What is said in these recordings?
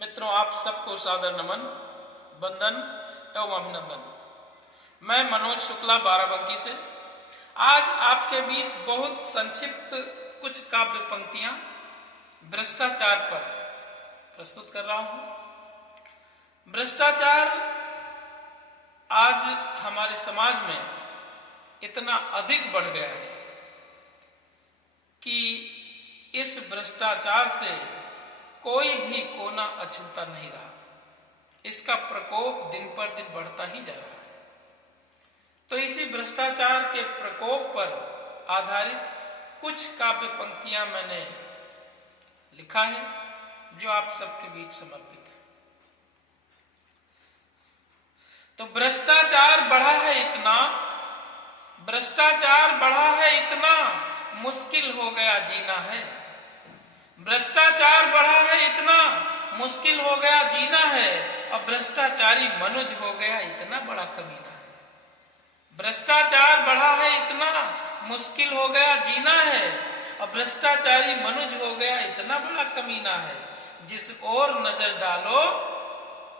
मित्रों, आप सबको सादर नमन, वंदन एवं अभिनंदन। मैं मनोज शुक्ला बाराबंकी से आज आपके बीच बहुत संक्षिप्त कुछ काव्य पंक्तियां भ्रष्टाचार पर प्रस्तुत कर रहा हूं। भ्रष्टाचार आज हमारे समाज में इतना अधिक बढ़ गया है कि इस भ्रष्टाचार से कोई भी कोना अछूता नहीं रहा। इसका प्रकोप दिन पर दिन बढ़ता ही जा रहा है। तो इसी भ्रष्टाचार के प्रकोप पर आधारित कुछ काव्य पंक्तियां मैंने लिखा है जो आप सबके बीच समर्पित है। तो भ्रष्टाचार बढ़ा है इतना, भ्रष्टाचार बढ़ा है इतना, मुश्किल हो गया जीना है। भ्रष्टाचार बढ़ा है इतना, मुश्किल हो गया जीना है। और भ्रष्टाचारी मनुज हो गया इतना बड़ा कमीना है। भ्रष्टाचार बढ़ा है इतना, मुश्किल हो गया जीना है। और भ्रष्टाचारी मनुज हो गया इतना बड़ा कमीना है। जिस ओर नजर डालो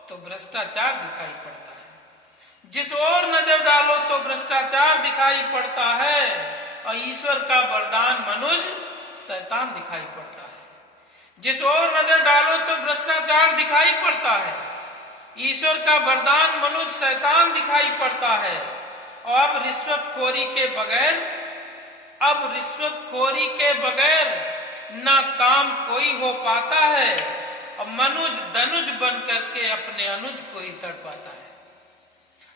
तो भ्रष्टाचार दिखाई पड़ता है। जिस ओर नजर डालो तो भ्रष्टाचार दिखाई पड़ता है। और ईश्वर का वरदान मनुज शैतान दिखाई पड़ता है। जिस ओर नजर डालो तो भ्रष्टाचार दिखाई पड़ता है। ईश्वर का वरदान मनुज शैतान दिखाई पड़ता है। और अब रिश्वतखोरी के बगैर ना काम कोई हो पाता है। और मनुज दनुज बन करके अपने अनुज को ही तड़पाता है।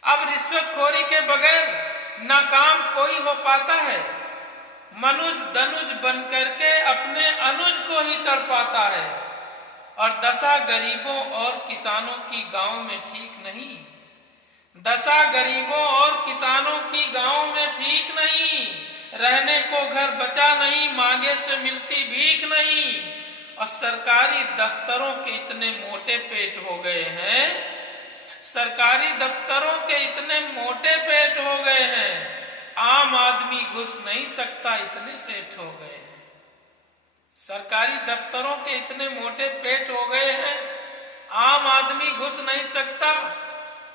अब रिश्वतखोरी के बगैर ना काम कोई हो पाता है। मनुज दनुज बन करके अपने अनुज को ही तड़पाता है। और दशा गरीबों और किसानों की गांव में ठीक नहीं। दशा गरीबों और किसानों की गांव में ठीक नहीं। रहने को घर बचा नहीं, मांगे से मिलती भीख नहीं। और सरकारी दफ्तरों के इतने मोटे पेट हो गए हैं, सरकारी दफ्तरों के इतने मोटे पेट हो गए हैं, आम आदमी घुस नहीं सकता इतने सेठ हो गए हैं। सरकारी दफ्तरों के इतने मोटे पेट हो गए हैं, आम आदमी घुस नहीं सकता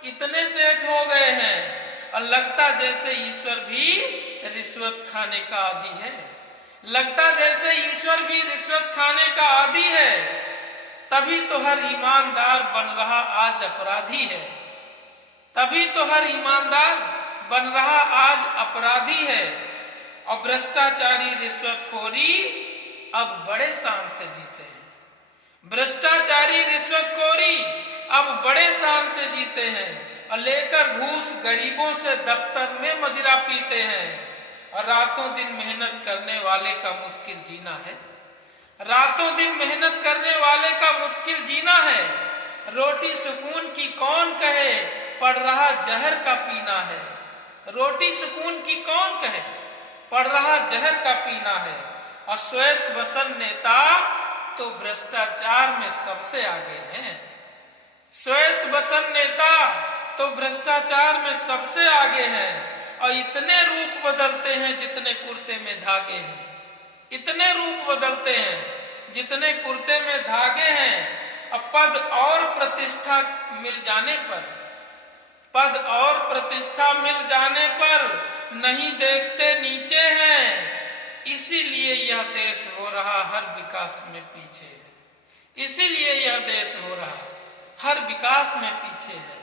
इतने सेठ हो गए हैं। और लगता जैसे ईश्वर भी रिश्वत खाने का आदी है। लगता जैसे ईश्वर भी रिश्वत खाने का आदी है। तभी तो हर ईमानदार बन रहा आज अपराधी है। तभी तो हर ईमानदार बन रहा आज अपराधी है। और भ्रष्टाचारी रिश्वतखोरी अब बड़े शान से जीते हैं। भ्रष्टाचारी रिश्वतखोरी अब बड़े शान से जीते हैं। और लेकर घूस गरीबों से दफ्तर में मदिरा पीते हैं। और रातों दिन मेहनत करने वाले का मुश्किल जीना है। रातों दिन मेहनत करने वाले का मुश्किल जीना है। रोटी सुकून की कौन कहे, पड़ रहा जहर का पीना है। रोटी सुकून की कौन कहे, पड़ रहा जहर का पीना है। और श्वेत बसन नेता तो भ्रष्टाचार में सबसे आगे हैं। श्वेत बसन नेता तो भ्रष्टाचार में सबसे आगे हैं। और इतने रूप बदलते हैं जितने कुर्ते में धागे हैं। इतने रूप बदलते हैं जितने कुर्ते में धागे हैं। और पद और प्रतिष्ठा मिल जाने पर, पद और प्रतिष्ठा मिल जाने पर नहीं देखते नीचे हैं। इसीलिए यह देश हो रहा हर विकास में पीछे है। इसीलिए यह देश हो रहा हर विकास में पीछे है।